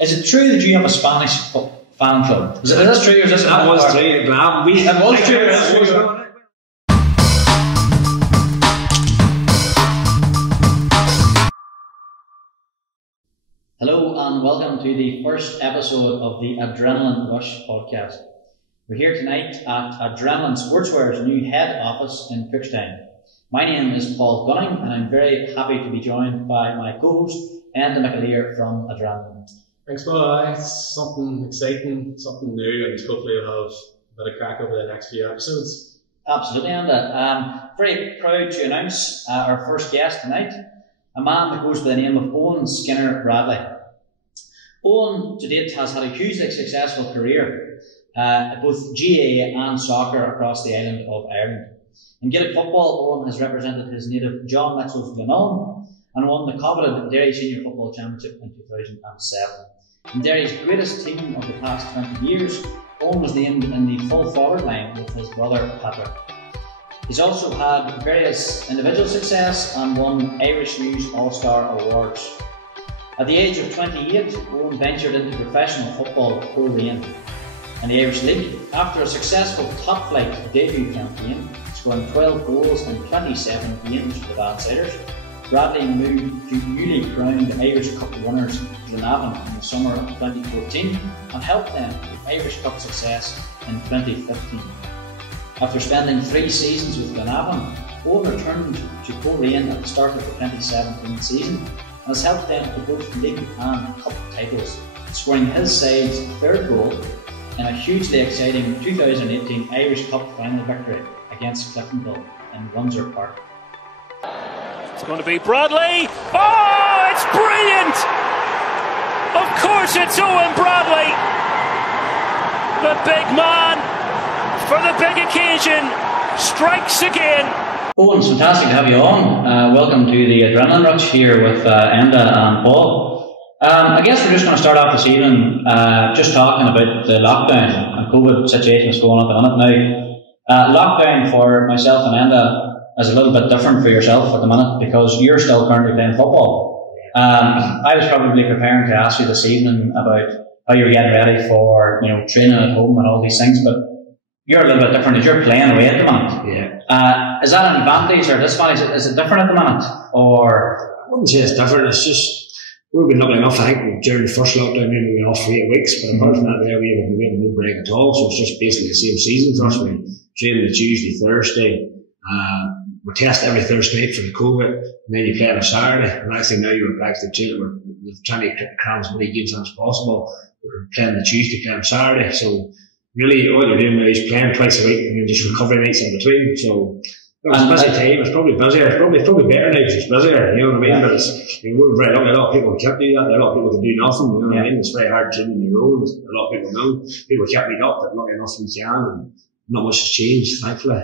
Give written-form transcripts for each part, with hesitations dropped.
Is it true that you have a Spanish fan club? Is that true? Or is that was true. That was true. Hello and welcome to the first episode of the Adrenaline Rush podcast. We're here tonight at Adrenaline Sportswear's new head office in Cookstown. My name is Paul Gunning and I'm very happy to be joined by my co-host Enda McAleer from Adrenaline. Thanks, Paul. It's something exciting, something new, and hopefully we'll have a bit of crack over the next few episodes. Absolutely, Enda. Very proud to announce our first guest tonight, a man that goes by the name of Eoin Skinner Bradley. Eoin, to date, has had a hugely successful career at both GAA and soccer across the island of Ireland. In Gaelic football, Eoin has represented his native John Mitchell's Glenelg and won the coveted Derry Senior Football Championship in 2007. In Derry's greatest team of the past 20 years, Eoin was named in the full forward line with his brother Patrick. He's also had various individual success and won Irish News All-Star Awards. At the age of 28, Eoin ventured into professional football with Coleraine in the Irish League after a successful top-flight debut campaign, scoring 12 goals in 27 games for the Badsiders. Bradley moved to newly crowned Irish Cup winners Glenavon in the summer of 2014 and helped them with Irish Cup success in 2015. After spending 3 seasons with Glenavon, Eoin returned to Coleraine at the start of the 2017 season and has helped them to both league and cup titles, scoring his side's third goal in a hugely exciting 2018 Irish Cup final victory against Cliftonville in Windsor Park. It's going to be Bradley. Oh, it's brilliant! Of course it's Eoin Bradley. The big man, for the big occasion, strikes again. Eoin, it's fantastic to have you on. Welcome to the Adrenaline Rush here with Enda and Paul. I guess we're just going to start off this evening just talking about the lockdown and COVID situation that's going on at the minute now. Lockdown for myself and Enda is a little bit different for yourself at the minute because you're still currently playing football. I was probably preparing to ask you this evening about how you're getting ready for training at home and all these things, but you're a little bit different as you're playing away at the minute. Yeah. Is that an advantage or disadvantage? Is it different at the minute? Or I wouldn't say it's different. It's just we've been lucky enough. I think during the first lockdown we were off for 8 weeks, but apart from that, we had no break at all. So it's just basically the same season for us. We train the Tuesday, Thursday. We test every Thursday night for the COVID, and then you play on a Saturday. And actually now you're actually training. We're trying to cram as many games as possible. We're playing the Tuesday, playing on Saturday. So really, all you're doing now is playing twice a week and then just recovery nights in between. So it was a busy time. It's probably busier. It's probably better now because it's busier. You know what I mean? But we're very lucky. A lot of people can't do that. A lot of people can do nothing. You know what I mean? It's very hard training on your own. A lot of people know. People can't meet up, but lucky enough we can, and not much has changed, thankfully.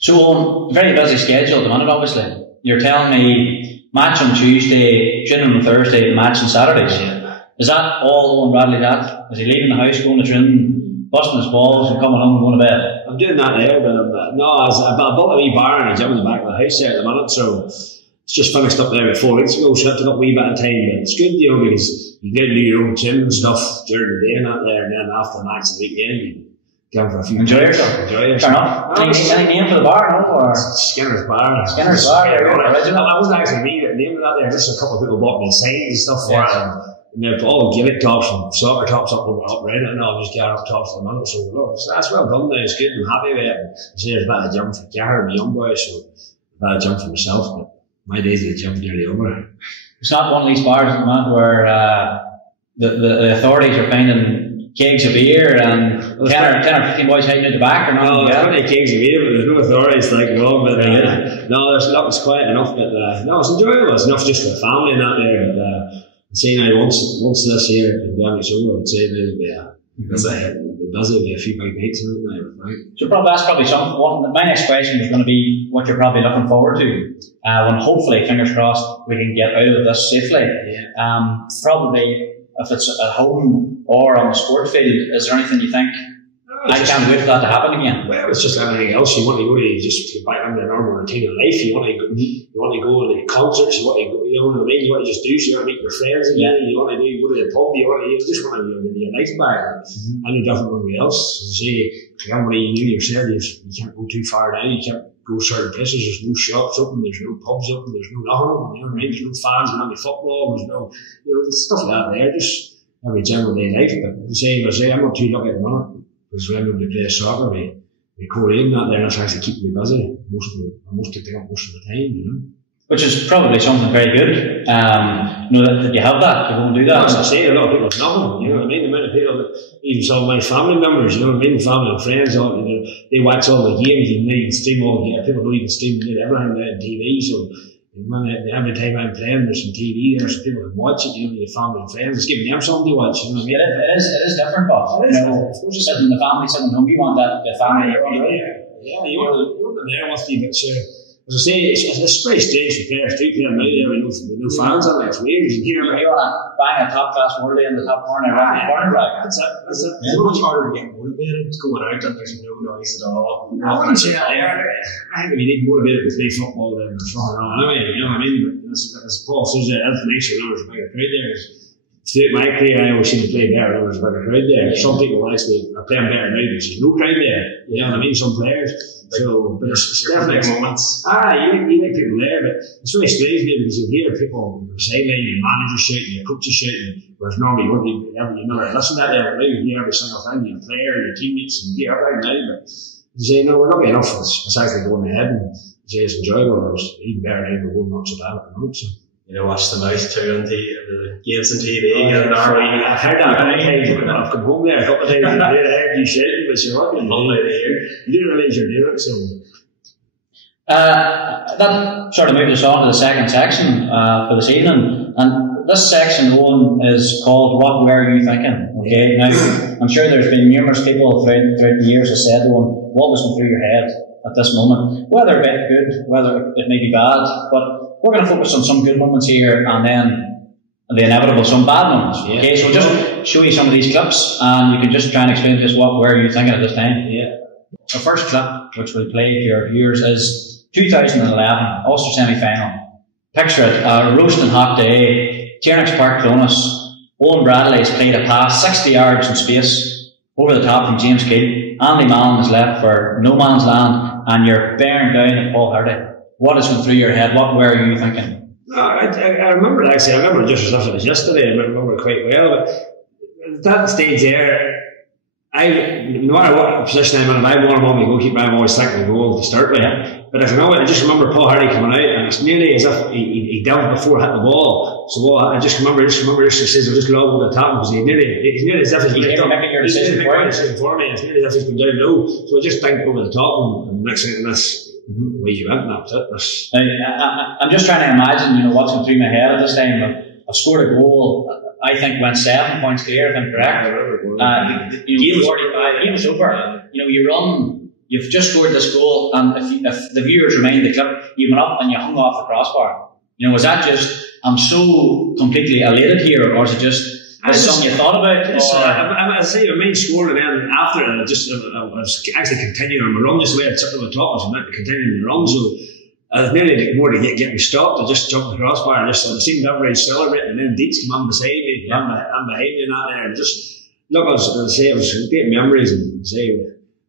So on very busy schedule at the minute, obviously. You're telling me match on Tuesday, training on Thursday, match on Saturdays. Yeah. Is that all Eoin Bradley that? Is he leaving the house, going to training, busting his balls and coming home and going to bed? I'm doing that there, but I built a wee bar and a gym in the back of the house there at the minute, so it's just finished up there about 4 weeks ago, so I took up a wee bit of time, but it's good, because you get to do your own gym and stuff during the day and that there, and then after the match the weekend, you go for a few Enjoy yourself. Fair enough. Any name for the bar, no? Or? Skinner's Bar. Skinner's Bar, there you go. I wasn't actually me that named that there, just a couple of people bought me signs and stuff for it. And they're all Gaelic tops and soccer tops up right and all just Gareth tops at the minute. So that's well done there, it's good, I'm happy with it. I say there's a bit of gym for Gary, my young boy, so a bit of gym for myself, but my days at the gym are nearly over. It's not one of these bars at the moment where the authorities are finding kegs of beer and 10 or 15 boys hiding at the back or not? No, there's plenty of kegs of beer, but there's no authorities like no, but no, it's quiet enough, but no, it's enjoyable. It's enough just for the family and that there, but I'd say now once this year pandemic's over, I would say there'll be a few big nights in it now, right? So that's probably something. My next question is going to be what you're probably looking forward to when hopefully, fingers crossed, we can get out of this safely. Yeah. Probably if it's at home or on the sport field, is there anything you think? I can't wait for that to happen again. Well, it's just anything else. You want to go to just get back into the normal routine of life. You want to go to the concerts. You want to go. you know what I mean? You want to just do, so you want to meet your friends again, you want to go to the pub, you just want to live your life back. I know different from everybody else. Say, everybody you knew yourself, you can't go too far now, you can't go certain places, there's no shops open, there's no pubs open, there's no nothing open, you know what I mean? There's no fans going on the football, there's no, there's stuff like that there, just every general day life. But say, I'm not too lucky at the minute, because when I'm going to play soccer, we Coleraine that there, that's actually keeping me busy most of the time, Which is probably something very good. That you have that, you won't do that. As I say, a lot of people have nothing, you know what I mean? The amount of people, even some of my family members, you know what I mean? Family and friends, they watch all the games, you can stream all the games. People don't even stream everything on TV, so every time I'm playing, there's some TV there, so people can watch it, your family and friends. It's giving them something to watch, you know what I mean? It is different, but sitting in the family, sitting home, you want that, the family. Yeah, you want them there with you, but as I say, it's pretty strange for players too, playing out there with no fans on it. It's weird. You want to bang a top class worldie in the top corner, That's it. It's much harder to get motivated going out and there's no noise at all. I wouldn't say that there. I think if you need motivated to play football, then there's nothing wrong anyway, you know what I mean? But as Paul says, information numbers are bigger crowd there. Throughout my career, I always seem to play better when there's a bigger crowd there. Some people actually are playing better now because there's no crowd there. You know what I mean? Some players. So, but it's definitely moments. You like people there, but it's really strange now because you hear people on the sideline, your managers shouting, your coaches shouting, whereas normally you never listen to that there. You hear every single thing, your player, your teammates, and you hear everything now. But you say, no, we're lucky enough. It's actually going ahead, and say it's enjoyable. It's even better now, but we're not so bad at the moment. So. Watch the mouth too on the games on TV. I've heard that a couple of times. I've come home there a couple of times and I heard you shouting, but you're not going to you didn't realise you're doing it, so. That sort of moves us on to the second section for this evening. And this section, Owen, is called What Were You Thinking? Okay, now, I'm sure there's been numerous people throughout the years that said, Owen, what was going through your head at this moment? Whether a bit good, whether it may be bad, but we're going to focus on some good moments here and then the inevitable some bad moments. Yeah. Okay, so we'll just show you some of these clips and you can just try and explain to us what were you thinking at this time. Yeah. The first clip, which we'll play for our viewers, is 2011 Ulster semi-final. Picture it, a roasting hot day, Tiernack's Park, Clonus. Eoin Bradley has played a pass 60 yards in space over the top from James Keane. Andy Mallon is left for no man's land and you're bearing down at Paul Hardy. What has gone through your head? What were you thinking? No, I remember it actually. I remember just as if it was yesterday. I remember it quite well. But at that stage there, no matter what position I'm in, if I want to be goalkeeper, I'm always thinking goal to start with. Yeah. But I just remember Paul Hardy coming out, and it's nearly as if he delved before hitting the ball. So I just remember this. He says, "I just lobbed over the top because he's nearly as if he's making your decision for me. It's nearly as if he's been down low. So I just think over the top, and next thing that's. Way you went, that was it. I'm just trying to imagine, what's going through my head at this time. I've scored a goal. I think went 7 points clear, if I'm correct. 45. Game was over. You run. You've just scored this goal, and if the viewers remind the clip, you went up and you hung off the crossbar. Was that just I'm so completely elated here, or is it just? Is something you thought about? I say I made score, and then after I was actually continuing on my run. Just the way I took to the top, I was meant to continue the run. So I was nearly more to get me stopped. I just jumped the crossbar and I seemed everybody celebrating. And then Deeks come on beside me, and behind me, and that there. And just look, I was great memories, and say.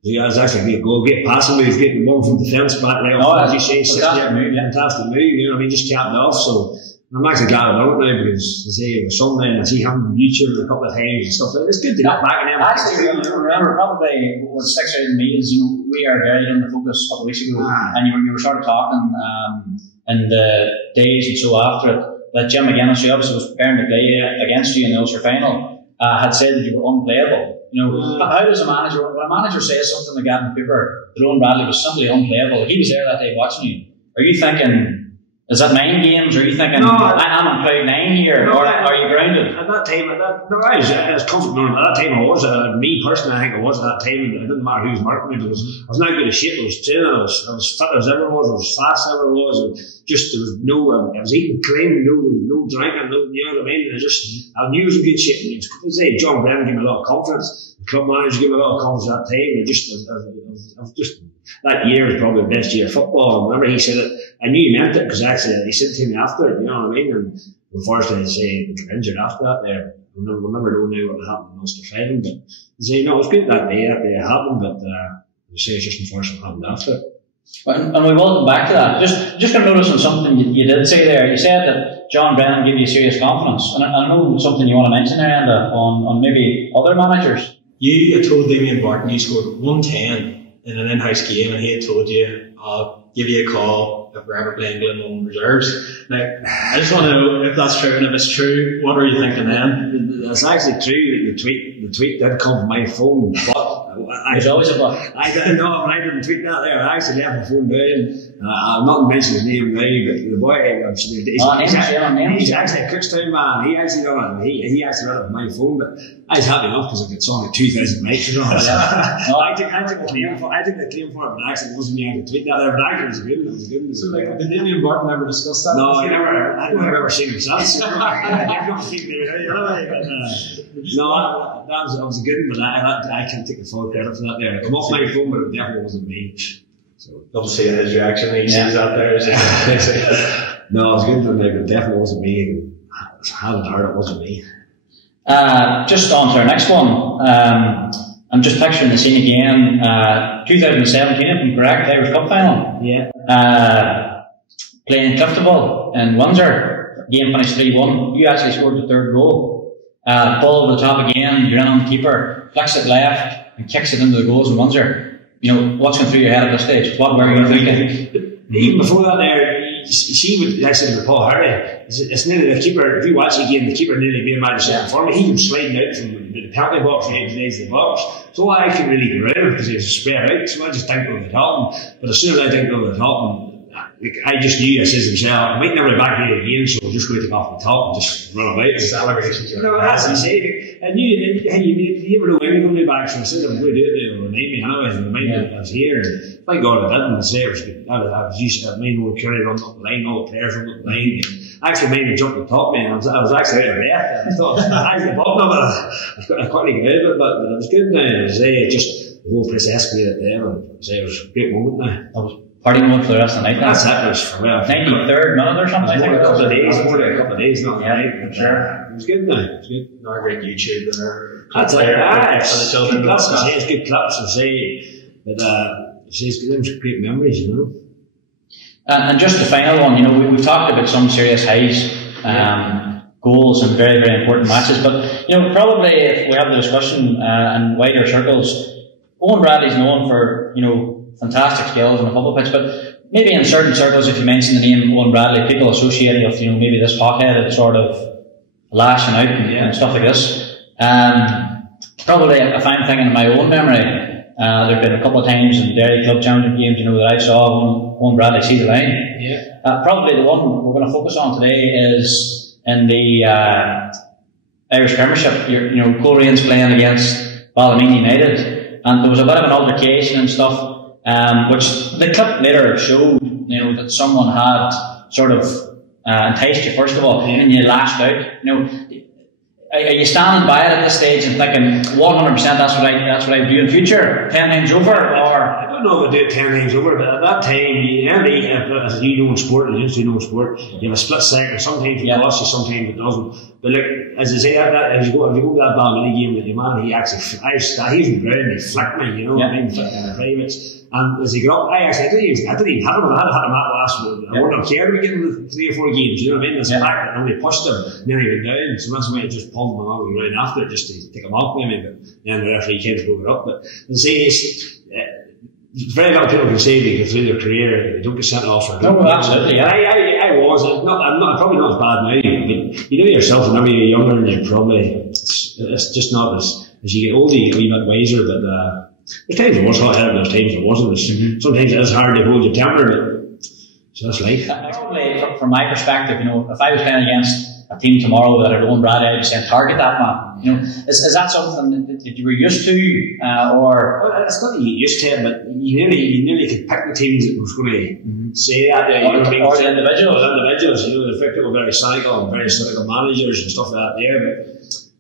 Yeah, it was actually a great goal, great passing move, getting one from defence back right off. Fantastic move, just capped off. So. I'm actually glad about it now because it was something I see him on YouTube a couple of times and stuff like that. It's good to get back in there. Actually, remember probably what sticks out in me is, we are very in the focus a couple of weeks ago and you were sort of talking in the days and so after it that Jim McGuinness, who obviously was preparing to play against you in the Ulster final, had said that you were unplayable. How does when a manager says something like that on paper, that Eoin Bradley was simply unplayable, he was there that day watching you. Are you thinking, is that mind games, or are you thinking, I'm on cloud 9 here, or are you grounded? At that time, I was comfortable. At that time, I was, me personally, I think I was at that time, and it didn't matter who was marking me, because I was not good at shape, I was training, I was fit as ever was, I was fast as ever was, and just, there was no, I was eating clean, there was no drinking, you know what I mean? I knew I was in good shape, and John Brennan gave me a lot of confidence, the club manager gave me a lot of confidence at that time, and I was just, that year was probably the best year of football. I remember he said it, I knew he meant it because actually he said to me after it, you know what I mean? And unfortunately, they say he was injured after that there. We'll never know now what happened in Ulster Fighting, but they say, no, it was good that day it happened, but they say it's just unfortunate what happened after it. And we welcome back to that. Just going to notice on something you did say there. You said that John Brennan gave you serious confidence. And I know something you want to mention there, Enda, on maybe other managers. You had told Damien Barton you scored 110 in an in-house game, and he had told you, I'll give you a call if we're ever playing Glenmore reserves. Now, I just want to know if that's true, and if it's true, what are you thinking then? It's actually true. The tweet did come from my phone, but there's always a but. I didn't know, but I didn't tweet that there. I actually left my phone down. I'll not mention his name now, but the boy, he's actually a Cookstown man. He actually done it. He actually read it on my phone, but I was happy enough because I got song at 2,000 likes or something. I took the claim for it, but actually it wasn't me. I could tweet that there, but actually it was good. So, like, did Damien Barton ever discuss that? No, I don't think I've ever seen him since. No, that was a good one, but I can't take the full credit for that there. It come off my phone, but it definitely wasn't me. So, love to see his reaction when he sees that there. No, it was good, but it definitely wasn't me. Hand and heart, it wasn't me. Just on to our next one. I'm just picturing the scene again. 2017, if I'm correct, Irish Cup final. Yeah. Playing Cliftonville in Windsor. Game finished 3-1. You actually scored the third goal. Ball over the top again. You're in on the keeper. Flicks it left and kicks it into the goals in Windsor. You know, what's going through your head at this stage? What were you thinking? Even before that there, see what I said to Paul Harry, it's nearly the keeper, if you watch the game, the keeper nearly being mad at for me. He was sliding out from the penalty box right to the edge of the box. So I couldn't really get around him because he was spread out. So I just dinked over the top. But as soon as I dinked over the top, I just knew, I says to myself, I might never back here again, so we'll just go take off the top and just run about. Celebrations. No, that's what I say. I knew, you never know when you're going to be back, so I said, I'm going to do it, it'll remind me, anyways, and remind me that I was here. And thank God I didn't. I say it was good. I was used to mine will carry on up the line, all the players on up the line. I actually made him jump the top, man. I was actually out of breath. I thought, I was the bottom of it. I couldn't get out of it, but it was good now. Just the whole place escalated there, and it was a great moment now. Party mode for the rest of the night. That's it. It was for 93rd minute or something. More than a couple of days, not a night. For sure. It was good now. It was good. Not a great YouTube there. That's it. It's good clips and say, but it's great memories, you know. And just the final one, you know, we've talked about some serious highs, goals and very, very important matches, but you know, probably if we have the discussion in wider circles, Eoin Bradley's known for, you know, fantastic skills on the football pitch, but maybe in certain circles, if you mention the name Eoin Bradley, people associate it with, you know, maybe this hot-headed sort of lashing out and stuff like this. Probably if I'm thinking in my own memory, there have been a couple of times in Derry Club Championship games, you know, that I saw Eoin Bradley see the line. Yeah. Probably the one we're going to focus on today is in the Irish Premiership. You know, Colerane's playing against Ballymena United, and there was a bit of an altercation and stuff. Which the clip later showed, you know, that someone had sort of enticed you first of all, and you lashed out. You know, are you standing by it at this stage and thinking 100% that's what I would do in future, 10 times over, or? I don't know if I do it 10 times over, but at that time, as you know in sport, you have a split second. Sometimes it costs you, sometimes it doesn't. But look, as I say, if you go to that Ballymena game with your man, he was on the ground, he flicked me, you know, I mean, flicked in the privates. And as he got up, I didn't even hit him. I had him at last week. I wouldn't have cared about getting the 3 or 4 games, you know what I mean? There's a fact that nobody pushed him, and then he went down. So once I might have just pulled him along the ground after just to take him off maybe, but then the referee came to broke it up. But as I say, very little people can say they go through their career, they don't get sent off. No, absolutely, yeah. I was. I'm probably not as bad now, but you know yourself, whenever you're younger and you're probably, it's just not as you get older, you get a wee bit wiser, but there's times it was hot-headed, there's times it wasn't. Sometimes it is hard to hold your temper, but so that's life. Probably, from my perspective, you know, if I was playing against a team tomorrow that had Eoin Bradley, I'd be saying, target that man. You know, is that something that you were used to, or? Well, it's not that you get used to it, but you nearly could pick the teams that was going to say that. Or the individuals. Individuals, you know, the people are very cynical and very cynical managers and stuff like that there, but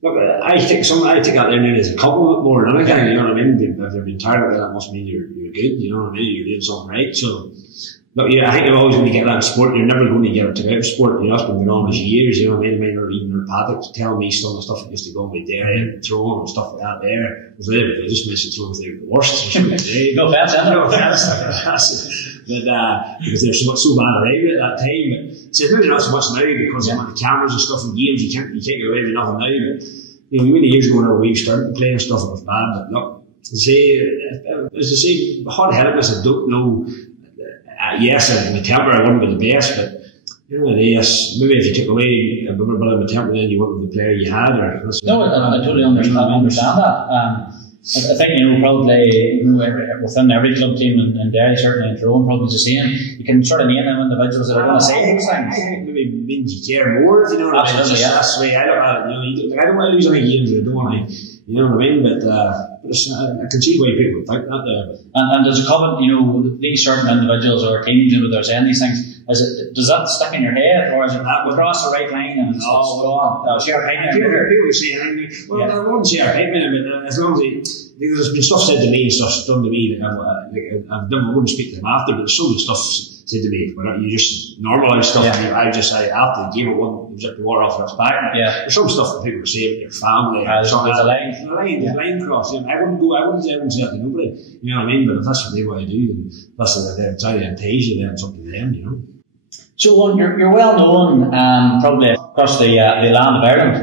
look, I take that there nearly as a compliment more than anything, you know what I mean? If they've been tired of it, that must mean you're good, you know what I mean? You're doing something right. So look, I think you're always going to get that in sport. You're never going to get it to out of sport. That's been going on for years. You know what I mean? Or even their paddock telling me some of the stuff that used to go with Derry and throwing and stuff like that there. Because they just mentioned throwing was the worst. No offense, no offense. But because they're so bad around it at that time. But so maybe not so much now because of the cameras and stuff and games. You can't get away with nothing now. But many years ago when we started playing stuff, it was bad. But look, as I say, hard-headedness, I don't know. Yes, my temper I wouldn't be the best, but yes, maybe if you took away a bit of my temper, then you wouldn't be the player you had. No, I totally understand that. I think probably within every club team in Derry, certainly in Tyrone, probably the same. You can sort of name them individuals that are going to say those things. I think maybe it means you care more, if you know what I mean. That's the way I look at it. I don't want to lose any games, I don't want to. You know what I mean? But I can see why people think that there. And there's a comment, these certain individuals or teams, they're saying these things. Does that stick in your head, or is it that across the right line and it's gone? Share opinion. People say, I wouldn't say our opinion, but as long as there's been stuff said to me and stuff done to me that I wouldn't speak to them after, but there's so much stuff said to me where you just normalise stuff. Yeah. I just say after the game, it was up the water off its back. There's some stuff that people are saying to their family. There's a line cross. I wouldn't say that to nobody. You know what I mean? But if that's what they want to do, then that's what they're trying to entice you. Then it's up to them. So you're well known probably across the land of Ireland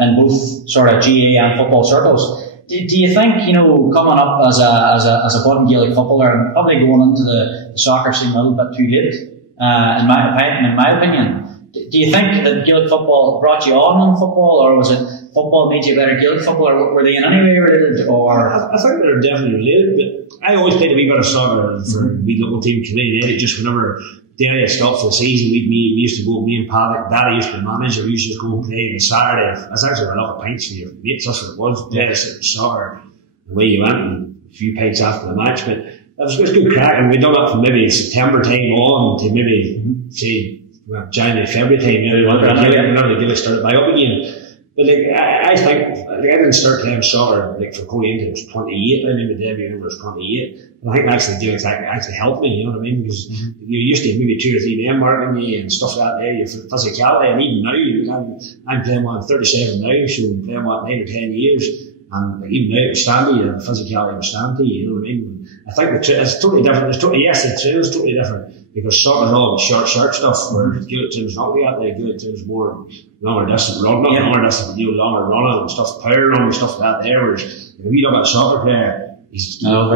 in both sort of GAA and football circles. Do you think coming up as a budding Gaelic footballer and probably going into the soccer scene a little bit too late, in my opinion, do you think that Gaelic football brought you on football, or was it football made you a better Gaelic footballer? Were they in any way related? Or I think they're definitely related, but I always played a wee bit of soccer for a wee local team, Coleraine F.C. Just whenever Derry stopped for the season, we used to go, me and Paddock, Daddy used to be the manager, we used to just go and play on a Saturday. That's actually a lot of pints for your mates, that's what it was. Derry soccer, the way you went, and a few pints after the match, but it was good crack, and we done it from maybe September time on to maybe, say, January, February time, whenever the Gaelic started back up again. But I think, I didn't start playing soccer for Coleraine until I was 28, I remember Derby when I was 28. And I think actually Gaelic actually helped me, you know what I mean? Because you're used to maybe 2 or 3 men marking you and stuff like that there, your physicality, and even now, I'm playing one 37 now, so I'm playing one 9 or 10 years, and even now it was standing, and physicality was standing, you know what I mean? I think it's totally different, yes, the trail is totally different, because soccer's all short stuff, where Gaelic team's not like that, Gaelic team's more longer distance running, longer distance, longer running and stuff, power running and stuff like that there, whereas if you look at a soccer player, he's light, he's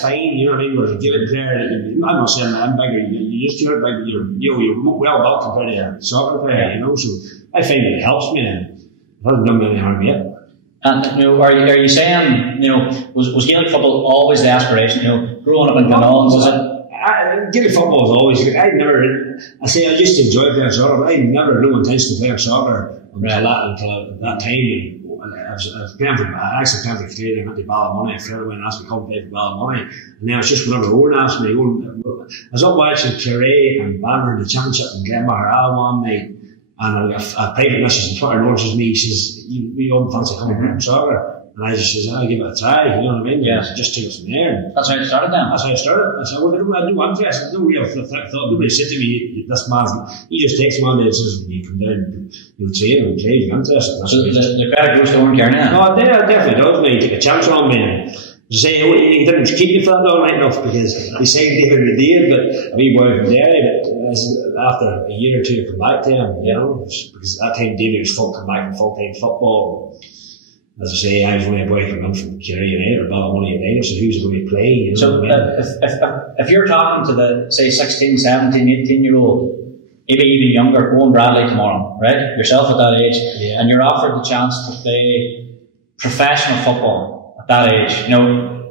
fine, you know what I mean? Whereas a Gaelic player, I'm not saying that I'm bigger, you're big, you're well built compared to a soccer player, so I find it helps me, and it hasn't done me any harm yet. And are you saying was Gaelic football always the aspiration? Growing up in Canal, was it? Gaelic football was always. I used to enjoy playing soccer, but I never had no intention of playing soccer until that time. I actually playing for Coleraine. I went to Ballymoney. A friend of mine asked me to come play for Ballymoney, and then it's just whenever Owen asked me. I was up watching Clare and Banner in the championship in Glenmahar one night. And a private message on Twitter notices me, he says, we don't fancy coming playing soccer. And I just says, I'll give it a try, you know what I mean? Yeah. Just take it from there. That's how it started then? That's how it started. I said, well, I had no interest, no real thought. Nobody said to me, this man, he just takes me on there and says, when you come down, you'll train and play, you're interested. So the credit goes to Owen Kearney then? No, it definitely does, mate. He took a chance on me. And say, he didn't keep me for that long right enough because he signed David Redeer, but a wee boy from Derry, but after a year or two to come back to him, because at that time David was come back from full-time football. As I say, I was only a boy coming in from Coleraine or Ballymoney United, so who's going to play? So if you're talking to the, say, 16, 17, 18-year-old, maybe even younger, Eoin Bradley tomorrow, right? Yourself at that age, and you're offered the chance to play professional football at that age,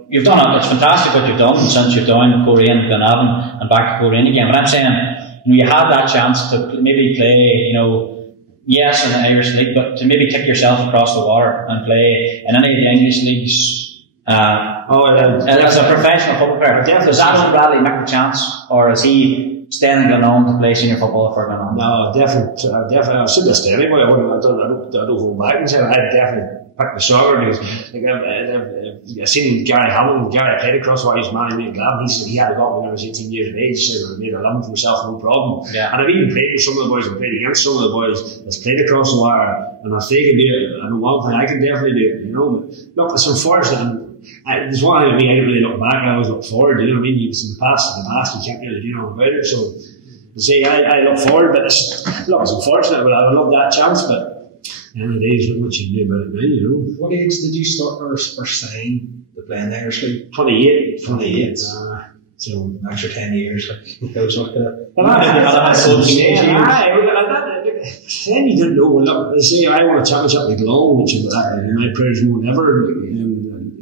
you've done it, it's fantastic what you've done since you've done Coleraine, Glenavon, and back to Coleraine again. But I'm saying, you had that chance to maybe play, yes, in the Irish League, but to maybe kick yourself across the water and play in any of the English leagues as a professional football player. Does Eoin Bradley make the chance, or is he staying in Glenavon to play senior football for Glenavon? No, definitely. I should have stayed anyway. I don't hold back and say I definitely pick the soccer because I've seen Gary Hamilton. Gary played across while he was managing Glam. He had got me when I was 18 years of age, so I made a living for myself, no problem. Yeah. And I've even played with some of the boys and played against some of the boys that's played across the wire. And if they can do it, I know one thing I can definitely do it, you know. But look, it's unfortunate. There's one thing with me, I didn't really look back, I always look forward, you know what I mean? It's in the past, you can't really do nothing about it. So, to say, I look forward, but it's unfortunate, but I would love that chance, but at the end of the day, there's not much you can do about it now, you know. What age did you start or sign to play in the Irish League? 28. So, extra 10 years, like, I was looking at. Then you didn't know, look, they say I won a championship with Long, which is my prayers won't ever,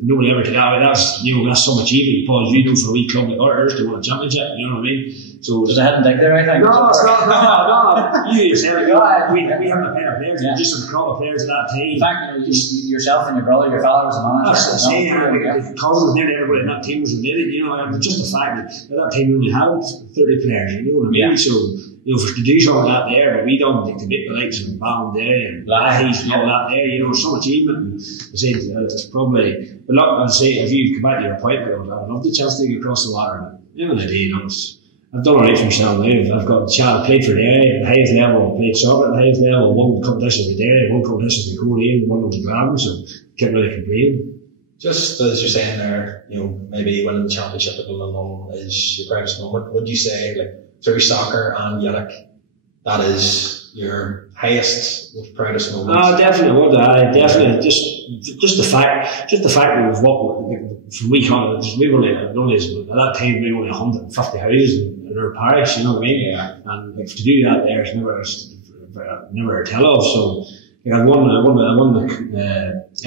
nobody ever did that. That's so much even because you know for a wee club like ours to win a championship, you know what I mean? So does it have dig there, I think? No, it's not, no. You yourself, we haven't a pair of players, just a crop of players at that time. In fact, yourself and your brother, your father was a manager. That's what I'm saying, cousins, nearly everybody in that team was related, you know, just the fact that at that time we only had 30 players, you know what I mean? Yeah. So, you know, for to do something like that there, but we don't like to beat the likes of Ballinderry and Lahey's and all that there, you know, so much even. I say it's probably, but look, I'd say if you come back to your point, I'd love the chance to get across the water, but at the end of the day, I've done alright for myself now. I've got a child, played for Derry at the highest level, played soccer at the highest level, won competitions with Derry, won competitions with Coleraine, one with Grand, so can't really complain. Just as you're saying there, you know, maybe winning the championship at London is your proudest moment. Would you say, like, through soccer and Gaelic, that is your highest, most proudest moment? Definitely would. Definitely just the fact of what from we only at that time we were only 150 houses in our parish. You know what I mean? Yeah. And to do that there is never a tell of. So. I won the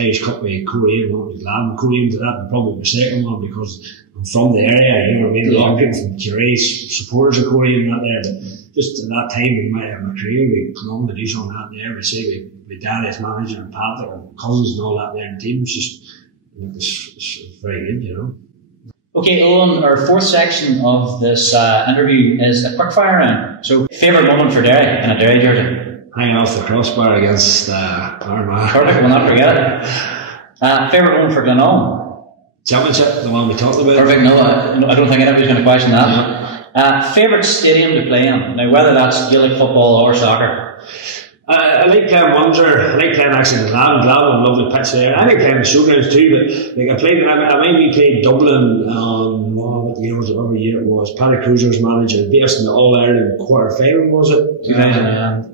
Irish Cup with Coleraine, one with Glam. Coleraine to that, probably the second one because I'm from the area, you know what I mean? A lot of people from Currae, supporters of Coleraine and that there, but just at that time in my career, we come on to do something like that there. We say with Dad as manager and Patrick and cousins and all that there in the team. It's very good, you know. Okay, Eoin, our fourth section of this interview is a quickfire round. So, favourite moment for Derry in a Derry jersey? Hanging off the crossbar against Armagh. Perfect, we'll not forget it. Favourite moment for Glenelg? Championship, the one we talked about. Perfect, no, I don't think anybody's going to question that. Favourite stadium to play in? Now, whether that's Gaelic football or soccer. I like playing Munster. I like playing actually the Glam. Glam would love the pitch there. I like playing the showgrounds too, but like I mainly played Dublin what year was it? Every year it was. Paddy Cruiser's manager, based in the All Ireland quarter final, was it? 2008.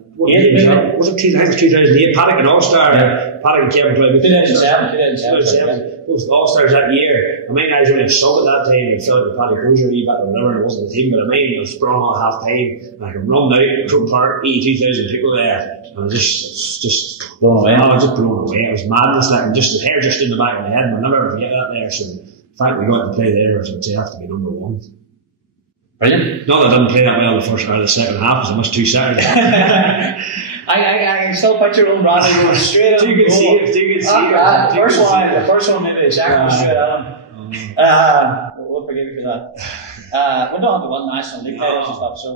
Was it 2008? Paddock and All-Star. Yeah. Paddock and Kevin played 2007. Those All-Stars that year. I mean, I was only a sub at that time and felt like Paddy Cruiser, back or whatever, it wasn't the team, but I mean, I was sprung on half time and I could run out in Croke Park, 82,000 people there. And I was just blown away. I was just blown away. It was madness, like, just the hair just in the back of my head, and I'll never ever forget that there. So the fact we got to play there, I would say, have to be number one. Brilliant. Not that I didn't play that well the first or the second half, because I missed 2 Saturdays. I can still picture Owen Bradley going straight on. Two good saves. The first one maybe, the second one straight on. We'll forgive you for that. We don't have to win national league titles and stuff, so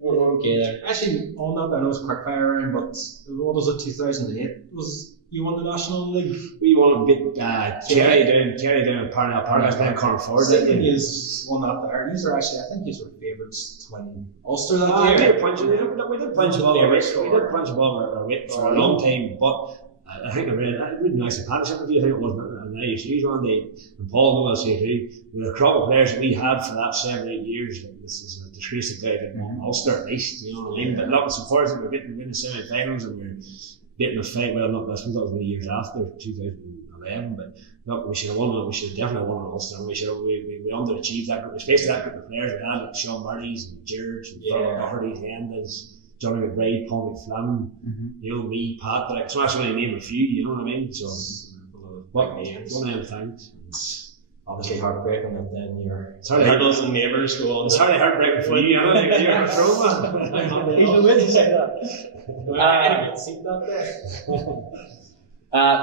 we're okay there. Actually, on that, I know it's quick fire round, but what was it, 2008? You won the National League? We won a bit, Kerry down in Parnell Park. I was playing Current Coleraine. Is one up there. These are actually, I think these were favourites to win Ulster that year. We did punch above our weight for a long time, but I think I read nice partnership with you. I think it was an Irish News one day, and Paul will say too, with a crop of players that we had for that 7 or 8 years, this is a disgrace to play in Ulster at least, you know what I mean? But look, it's unfortunate we're getting the semi-finals and we're getting a fight. Well, not this one, that was many years after 2011, but look, we should have won it. We should have definitely won it Ulster. We underachieved that group, especially that group of players we had, like Sean Murray's and George and Doherty, Hendas, Johnny McBride, Paul McFlynn, you know, me, Patrick. So that's only name a few, you know what I mean? So, one of them things. Obviously heartbreaking, and then your neighbours and neighbours go on. It's hardly heartbreaking for you. I don't think you're a trauma. He's the way to say that.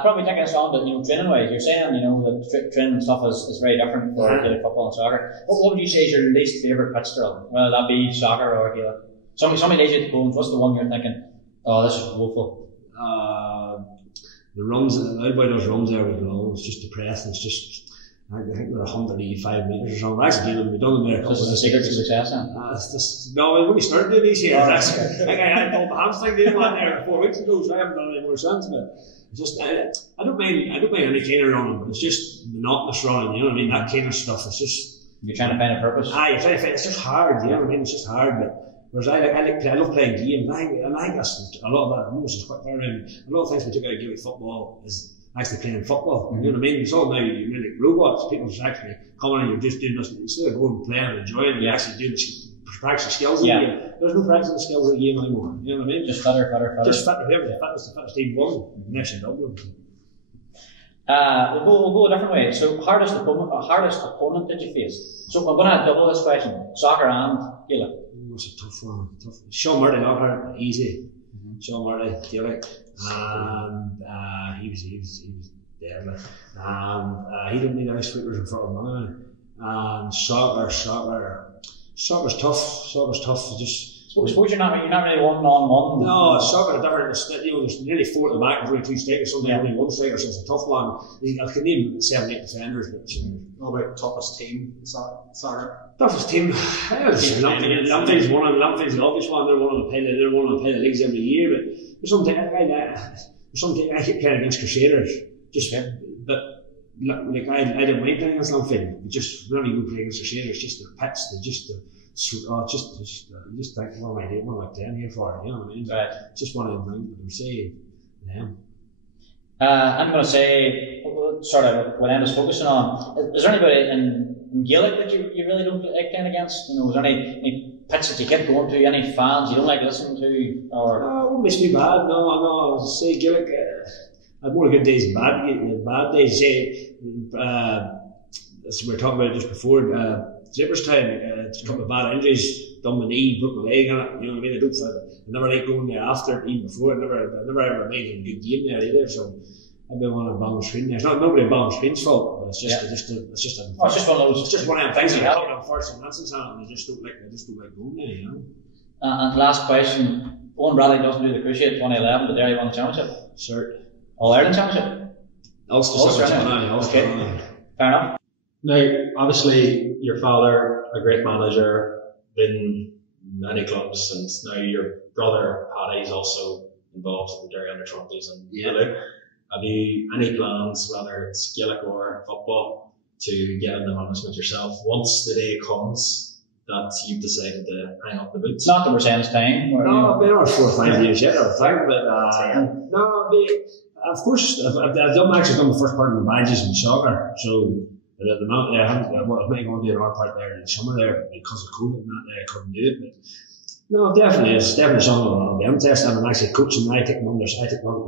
Probably taking us on to training wise. You're saying that training stuff is very different for Gaelic football and soccer. What would you say is your least favourite pitch drill? Whether that be soccer or Gaelic. Somebody lays you at the bones. What's the one you're thinking? Oh, this is woeful. the runs, everybody does runs there with long, it's just depressing, it's just, I think they're 185 metres or something. Actually, we've done them there. This is the secret to success, no, we've only started doing these here. I think I had a hamstring doing one there 4 weeks ago, so I haven't done any more since. But it's just, I don't mind any kind of running, but it's just monotonous running, you know what I mean? That kind of stuff, it's just. You're trying to find a purpose? You're trying to find, it's just hard, you know what I mean? It's just hard, but whereas I love playing games, and I guess a lot of that, most is quite far around. A lot of things we took out of Gaelic football is actually playing football, you know what I mean? It's all now, you're really robots, people just actually coming and you're just doing this, instead of going and playing and enjoying it, you're actually doing practicing skills in the game. There's no practicing skills in the game anymore, you know what I mean? Just fitter. Just fitter, the fittest team won, next in Dublin. We'll go a different way. So, hardest opponent did you face? So, I'm going to double this question: soccer and Gaelic. That's a tough one. Sean Murray, not hard, easy. Sean Murray, Gaelic, and he was deadly. And he didn't need any sweepers in front of him. And soccer's tough. Soccer's tough. Just. I suppose you're not really one-on-one. No, soccer is different. You know, there's nearly 4 at the back, only 2 strikers, so only 1 striker, so it's a tough one. I can name 7, 8 defenders, but. What about toughest team in soccer? Toughest team. Lumping's one, and Lumping's the obvious one. They're one of the leagues every year, but there's something I keep playing against Crusaders. But like I don't mind playing against Lumping. Just whenever you play against Crusaders, just the pits, you just think, what am I playing here for? You know what I mean? Right. Just one of them things, but I'm saying, I'm going to say, sort of, what Emma's focusing on, is there anybody in Gaelic that you really don't like playing against? You know, is there any pitch that you kept going to, any fans you don't like listening to? Or? It wouldn't be too bad, no. I say Gaelic, I had more good days than bad days. Say, as we were talking about just before, Zippers time, a couple of bad injuries, done my knee, broke my leg on it, you know what I mean? I never like going there after, even before, I never ever made a good game there either, so I've been on a balance screen there. It's not nobody a balance screen's fault, but it's just one of them things that happen on first instance, and I just don't like going there, you know. And last question, Eoin Bradley doesn't do the Cruciate 2011, but Derry won the championship. Cert. All-Ireland championship? Ulster. Okay, fair enough. Now, obviously, your father, a great manager, been in many clubs, and now your brother, Paddy, is also involved in the Derry Under-20s and Gaelic. Have you any plans, whether it's Gaelic or football, to get in the management yourself once the day comes that you've decided to hang up the boots? Not that we're saying it's time. No, I've been on 4 or 5 years yet, I think, but of course, I've done the first part of the badges in soccer, so at the moment, I was going to do another part there in the summer there because of COVID and that, I couldn't do it. But no, it's definitely something I'll be interested in. I'm actually coaching. I took one of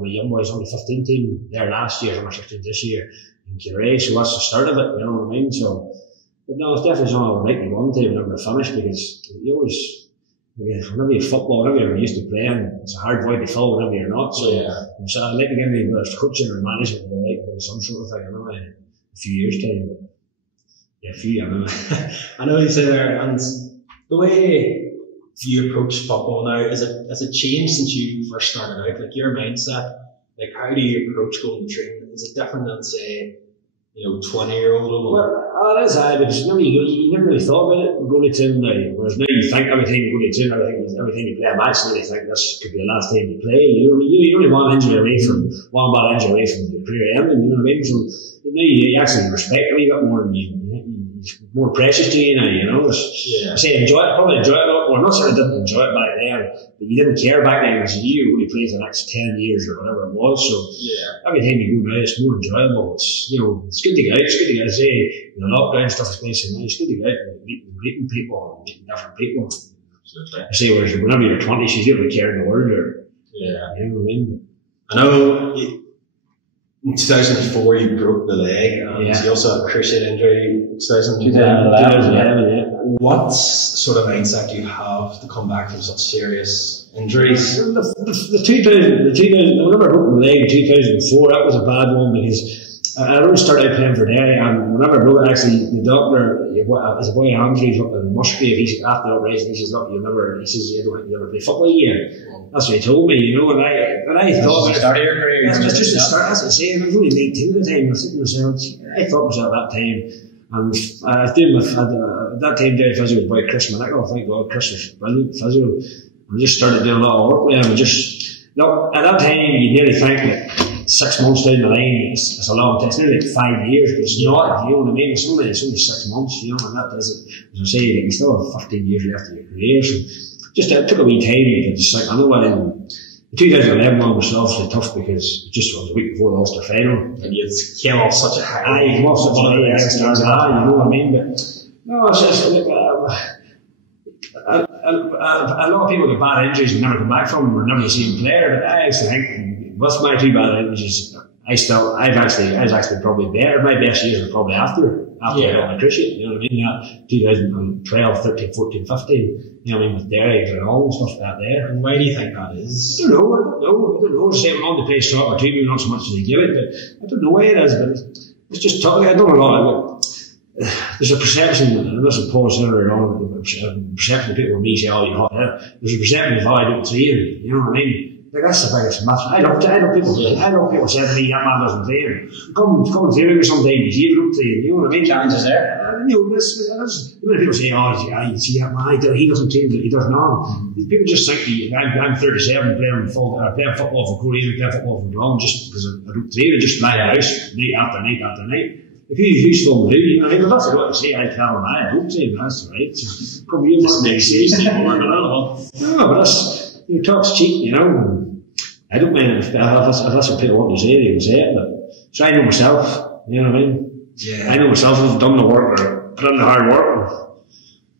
my young boys on the 15 team there last year, number 16 this year in Coleraine, so that's the start of it, you know what I mean? So, but no, it's definitely something I would like to one day whenever I finish, because you always, whenever you're football, whenever you're used to playing, it's a hard void to fill whenever you're not. So, so I'd like to give me whether it's coaching or management, but I'd like to give some sort of thing, you know, a few years' time. But I know you say there, and the way you approach football now, has it changed since you first started out? Like your mindset, like how do you approach going to training? Is it different than say, 20-year-old? Well, it is hard, but you never really thought about it going to training now. Whereas now you think every time you go to training, every time you play a match, you think this could be the last time you play. You're only one bad injury away from your career ending, you know what I mean? So now you actually respect a wee bit more, and it's more precious to you now, you know. I say probably enjoy it a lot more. Not sure I didn't enjoy it back then, but you didn't care back then because you only played for the next 10 years or whatever it was. So every time you go now, it's more enjoyable. It's it's good to get out. It's good to get out. Say the lockdown stuff is nice, and it's good to get out and meeting people and meeting different people. I say whereas whenever you're 20, you don't really care in the world, or you know what I mean. I know. In 2004, you broke the leg, and you also had a cruciate injury in 2011. What sort of mindset do you have to come back from such serious injuries? The 2000, whenever I broke my leg in 2004, that was a bad one because I only started out playing for Derry, and whenever I broke it, actually, the doctor, as a boy injuries up in Musgrave, after the operation, he says, look, you never play football again. That's what he told me, you know, and I thought... Start of your career. That's just the start, as I say, and I was only 19 at the time. I was thinking to myself, I thought myself at that time, and I was doing at that time, Derry physio was by Chris Manickle. Thank God, Chris was brilliant physio. I just started doing a lot of work with him, and at that time, you nearly think that 6 months down the line, it's a long time. It's nearly like 5 years, but it's not, you know what I mean? It's only 6 months, you know, and that does it. As I say, you still have 15 years left of your career, so just it took a wee time to just think, I know what in 2011 one was obviously tough because it just was a week before the Ulster final. And you came off such a high. You came off such a high, you know what I mean? But no, it's just, look, a lot of people with bad injuries and never come back from them or never the same player, but I actually think with my 2 bad injuries, I was actually probably better. My best years were probably after my cruciate, you know what I mean? 2012, 13, 14, 15, you know what I mean, with Derry and all and stuff like that there. And why do you think that is? I don't know. Say I'm on the play soccer too, maybe not so much as they give it, but I don't know why it is, but it's just talking. I don't know. There's a perception, and this is Paul Sinner on the perception of people with me say, oh, you're hot head. There's a perception of how I don't train, you know what I mean? Like, that's the biggest myth. I know people say to me, that man doesn't train. Come and train with me sometimes, you don't train, you know what I mean? Challenges there. You know, when people say, oh, you see that man, he doesn't train, he does not. People just think I'm 37 playing football for Korea, playing football for Brown, just because I don't train, I just lie in the house night after night after night. If you still do, you know, well, that's what I say, I tell them, I don't say that's right. So, come here, just next season, no, but you talk's cheap, you know. I don't mind if that's what people want to say, they can say it, but so I know myself, you know what I mean? Yeah. I know myself, I've done the work or put in the hard work,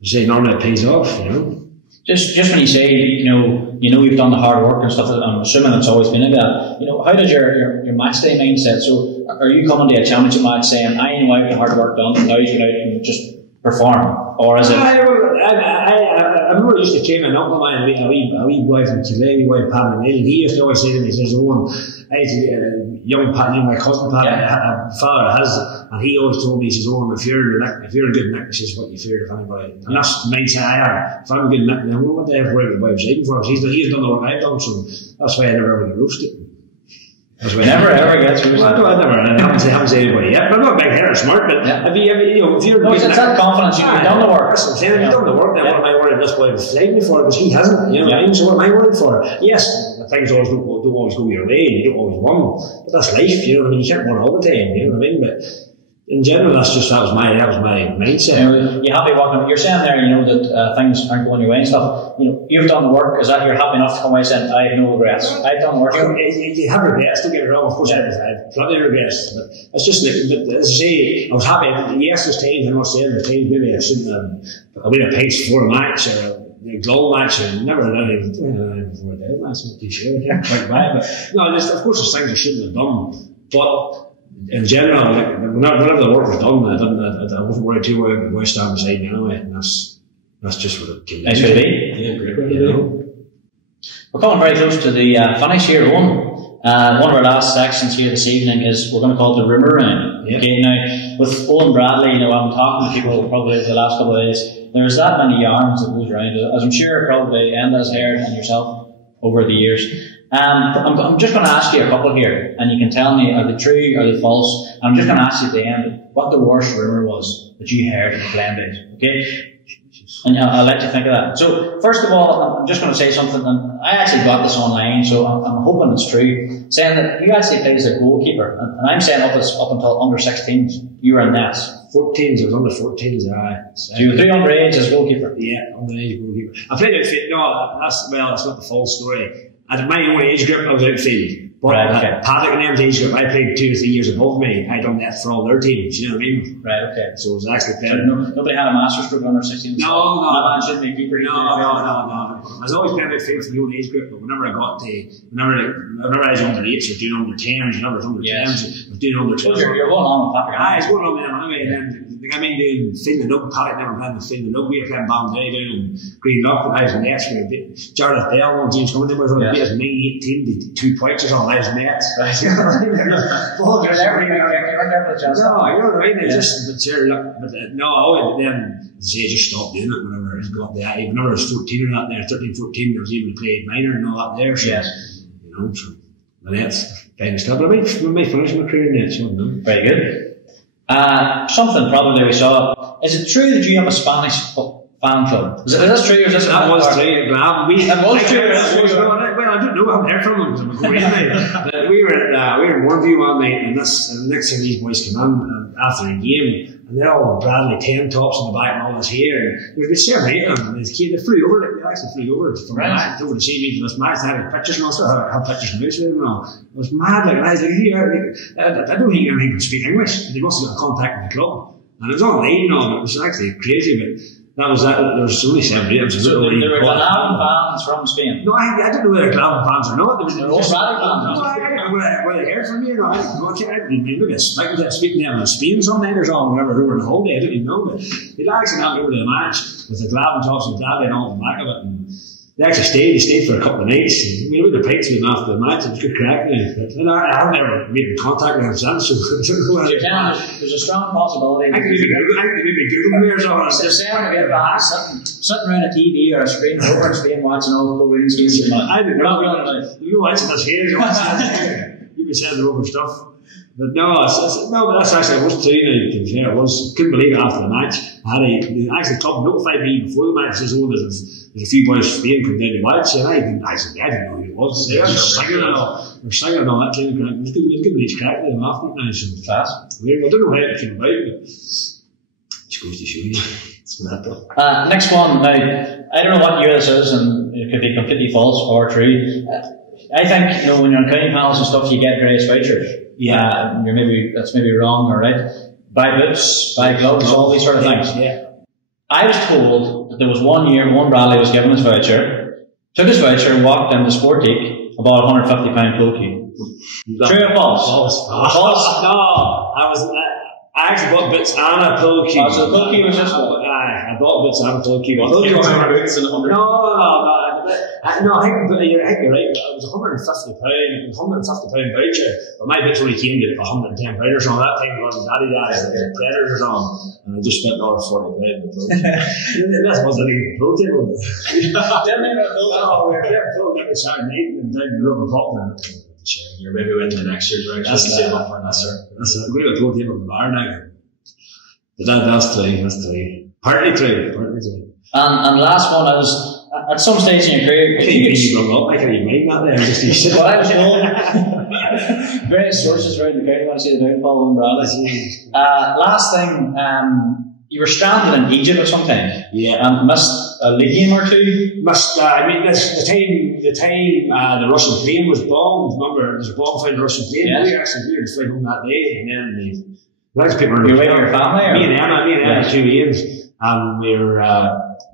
I say normally it pays off, you know. Just when you say, you know you've done the hard work and stuff, I'm assuming it's always been like that. You know, how does your match day mindset? So, are you coming to a championship match saying, I know I've the hard work done, and now you go out and just perform, or is it? I remember used to train an uncle of mine, a wee boy from Chile, a wee boy Pat McNeil, and he used to always say to me, he says, Owen, I had a young Pat, my cousin Pat, a father of his, and he always told me, he says, Owen, if you're a good nick, this is what you fear of anybody. And that's the mindset I have. If I'm a good nick, then what the hell worry about saying for us? He's done the work I've done, so that's why I never ever get roasted. Never ever gets roasted. I haven't said anybody yet. But I'm not big head or smart, but if you're it's that confidence, you've done the work. That's what I'm saying. If you've done the work, then what am I worried this boy was flagging me for? Because he hasn't, you know what I mean? So what am I worried for? Yes, things always don't always go your way, and you don't always win. But that's life, you know what I mean? You can't win all the time, you know what I mean? But in general, that was my mindset. You happy walking? You're saying there, you know, that things aren't going your way and stuff. You know, you've done the work. Is that you're happy enough to come away saying, I have no regrets? I've done the work. You have regrets. Don't get me wrong. Of course, I have plenty of regrets. But it's just that, as I say, I was happy. Yes, there's times. I'm not saying there's times maybe I shouldn't have. I win a pinch before a match or a goal match, and never done anything before a day match. I'm not too sure. Quite bad. But no, of course, there's things I shouldn't have done. But in general, like, whenever the work was done, I wasn't worried too about where I stand beside me anyway, and that's just what it came down to. Nice to be. Yeah, great. We're coming very close to the finish here, Owen. One of our last sections here this evening is we're going to call it the Rumour Round. Yeah. Okay, now with Eoin Bradley, you know, I'm talking to people probably the last couple of days. There's that many yarns that goes around, as I'm sure probably Enda has heard and yourself over the years. I'm just going to ask you a couple here, and you can tell me are they true, are they false. And I'm just going to ask you at the end what the worst rumour was that you heard in the playing days. Okay? And I'll let you think of that. So, first of all, I'm just going to say something, and I actually got this online, so I'm hoping it's true, saying that you actually played as a goalkeeper, and I'm saying up until under 16s, you were in nets. 14s, I was under 14s, aye. So you were 3 underage as goalkeeper? Yeah, underage goalkeeper. I played outfield, that's not the full story. At my own age group, I was outfield. But Paddock and them's age group, I played 2 or 3 years above me. I done that for all their teams, you know what I mean? Right, okay. So it was actually playing. Nobody had a master's group under 16? No. Man should be keeper. No. I was always playing outfield for the own age group, but whenever I was under 8s, I was doing under 10s, whenever I was under 10s, I was doing under 12s. You're going on with Patrick. I was going on with them anyway, and then I mean doing Finland up, Paddock never played in Finland up, we were playing Ballanday down in Green Lock, but I was in nets, we were Jarlath Bell, one James coming in, we were going to be as 9-18, 2 points or something, I was nets. You were never for the chance. No, you know what I mean? It's just, but sure, look, but then say, I just stopped doing it whenever I got there. Whenever I was 14 or that there, 13, 14, I was able to play minor and all that there. So, you know, so that's kind of stuff. But I might finish my career in that, so no. Very good. Something probably we saw. Is it true that you have a Spanish fan club? Is that true, or is this that was true? That was true. Well, I don't know. I haven't heard from them because I'm a Korean now. But we were in Warview one night, and the next thing these boys come in after a game, and they're all Bradley 10 tops in the back and all this here, and there's been 7 or 8 of them, and they flew over, they actually flew over from over to see me for this match. They had pictures and all stuff, I had pictures and moves with them and all. It was mad, like, I was like, I don't think anyone can speak English. They must have got contact with the club. And it was online and all, it was actually crazy, but that was that. There was only 7 games. So there were Glenavon fans from Spain? No, I don't know whether Glenavon fans or not. There were all Bradley fans. No, I heard from you. I maybe speaking to them in Spain sometimes or something, whenever they were on holiday. I don't even know. But they'd actually gone over to the match with the Glenavon tops and Bradley and all the back of it. And they actually stayed for a couple of nights. And we went to pints with them after the match. It was good crack. And I haven't ever made contact with them since. So there's a strong possibility. I could maybe Google me or something. They're saying we get back sitting around a TV or a screen over in Spain watching all the Coleraine games. I don't know. You watching this here, you watching this here. You've been saying the rubber stuff. But no, but that's actually, it wasn't true now, to be fair. Couldn't believe it after the match. The club notified me before the match, says, oh, there's a few boys from Spain come down to watch, and I didn't know who it was. They were singing and all. They're singing and all that kind of crap. It was good to reach crack to them after it now, so class. I don't know how it came about, but it just goes to show you. It's mad though. Next one, now, I don't know what year this is, and it could be completely false or true. I think, you know, when you're on county panels and stuff, you get various vouchers. Yeah, that's maybe wrong or right. Buy boots, buy gloves, all these sort of things. Yeah. I was told that there was one year when Bradley was given his voucher, took his voucher and walked into Sportique, about £150 cloak key. True or false? False. No, I actually bought boots and a cloak key. Oh, so the cloak key was just what? I bought boots and a cloak key. No, I think you're right. It was £150 voucher, but my boots only came to £110 or something. That time it wasn't Adidas, Predators or something, and I just spent another £40 on the clothes. That wasn't even a pro table. Didn't even a pro table. We kept floating every Saturday night and down the river Pop. You're maybe went to the next year's round. That's the same up for that, sir. That's a great pro table in the bar now. But that's true. Partly true. And last one is, at some stage in your career, I can't even mind that there. Well, I was told various sources around the county want to see the downfall of Bradley. Last thing, you were stranded in Egypt at some time. Yeah. And missed a league game or two. The time the Russian plane was bombed. Remember, there was a bomb found in the Russian plane. Yeah. We were to fly home that day, and then you were with your family? Me and Anna, 2 years. And there's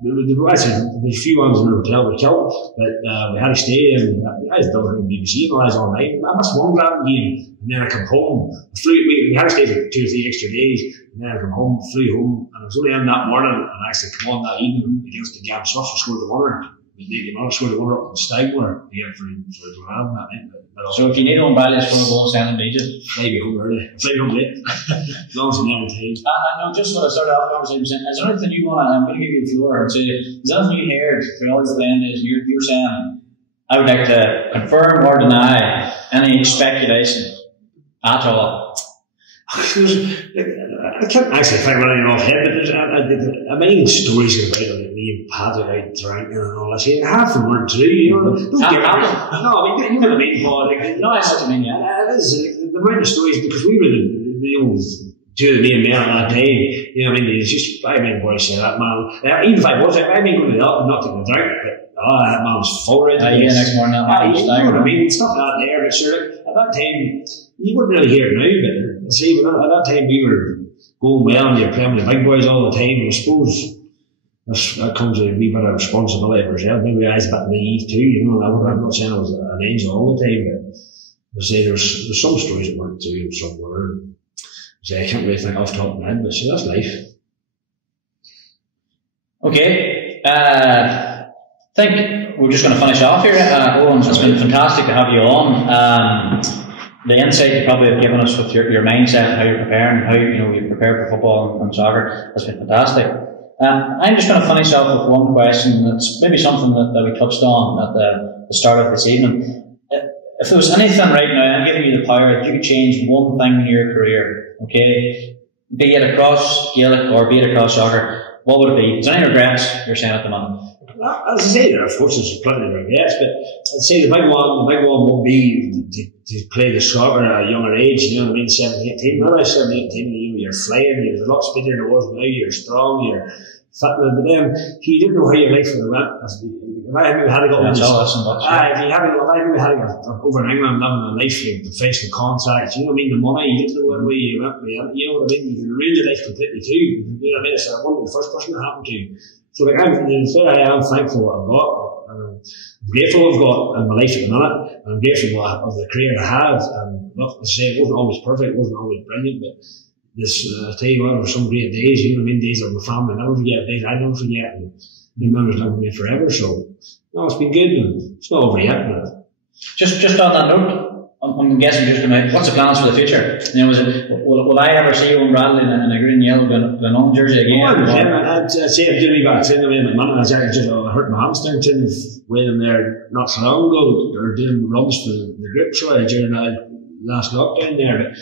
a few ones in the hotel were killed, but we had to stay, and I was done with BBC and all night. I missed one grand game, and then I come home. We had to stay for 2 or 3 extra days, and then I come home, flew home, and I was only in that morning, and I actually come on that evening against the Gab Swift and scored the winner. Scored the winner up in Stagmore again for Rumour Round that night. So if you need one balance for a goal, send them to Egypt. Maybe home early. Fly home late. As long as I'm never time. I know, just when I started off the conversation, is there anything you want to, I'm going to give you the floor and say, is there anything you heard for all your playing days, you're saying, I would like to confirm or deny any speculation at all? I can't actually find one anything off head, but there's a million stories about it. Me and Patrick out drinking and all that. Half of them weren't true, you know. Don't get me wrong. No, I mean, you know what I mean, Paul. No, I see what you mean, yeah. The amount of stories, because we were two of the main men at that time, you know what I mean, it's just, I mean, boys say that man, even if I was, I mean, going to the up and not taking a drink, but, that man was full right there. Yeah, next morning, you know what I mean, stuff like that there, but sure, at that time, you wouldn't really hear it now, but see, at that time we were going well and you're playing with the big boys all the time, and I suppose that comes with a wee bit of responsibility for yourself. Maybe I was a bit naive too, you know. I'm not saying I was an angel all the time, but I say there's some stories that weren't true and some were. I can't really think off the top of my head, but see, that's life. Okay, I think we're just going to finish off here. Eoin, it's been fantastic to have you on. The insight you probably have given us with your mindset and how you're preparing, how you prepare for football and soccer has been fantastic. I'm just going to finish off with one question that's maybe something that we touched on at the start of this evening. If there was anything right now, I'm giving you the power that you could change one thing in your career, okay? Be it across Gaelic or be it across soccer, what would it be? Is there any regrets you're saying at the moment? As I say, there of course there's plenty of regrets, but I'd say the big one would be to play the soccer at a younger age, you know what I mean, 17, 18. When I was 17, 18, you're flying, you're a lot speedier than I was now, you're strong, you're fit, but then you didn't know how your life would have went. If I maybe had to go over in England living a life with professional contracts, you know what I mean, the money, you didn't know where you went, you know what I mean, you can ruin your life completely too, you know what I mean, so I wouldn't be the first person to happen to. So like, I am thankful what I've got, and I'm grateful what I've got in my life at the minute, and I'm grateful of the career I had, and look, as I say, it wasn't always perfect, it wasn't always brilliant, but this, I tell you what, there were some great days, you know what I mean, days of my family, I never forget, days I never forget, and the memories live with me forever, so, no, it's been good, and it's not over yet, but. Just on that note, I'm guessing just going what's the plans for the future? You know, will I ever see Eoin Bradley in a green and yellow Glenelg jersey again? I'd say I'm doing a bit of training away at the minute. I hurt my hamstring training with them there not so long ago, or doing runs for the group try during that last lockdown there. But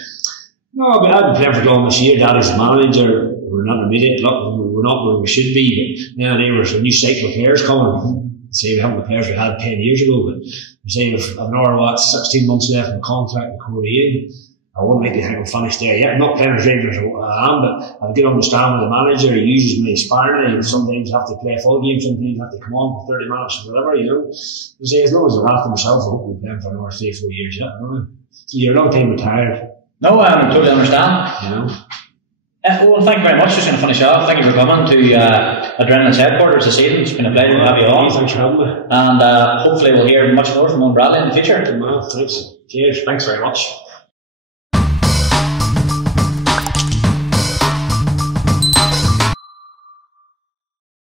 no, but I've been playing for Glen this year. Dad is the manager. We're not immediate. Look, we're not where we should be. But now there's a new cycle of players coming. Say we haven't the players we had 10 years ago, but I'm saying if I've another 16 months left in the contract in Coleraine, I wouldn't like to think I'm finished there yet. I'm not playing as regular as I am, but I have a good understanding of the manager. He uses me sparring. Sometimes I have to play a full game, sometimes I have to come on for 30 minutes or whatever, you know. I say as long as I'm after myself, I hope we'll be playing for another 3-4 years yet. You're a long time retired. No, I totally understand. You know. Well, thank you very much. Just going to finish off. Thank you for coming to Adrenaline's headquarters this evening. It's been a pleasure to have you on. Thanks for having me. And hopefully we'll hear much more from Eoin Bradley in the future. Thanks. Cheers. Thanks very much.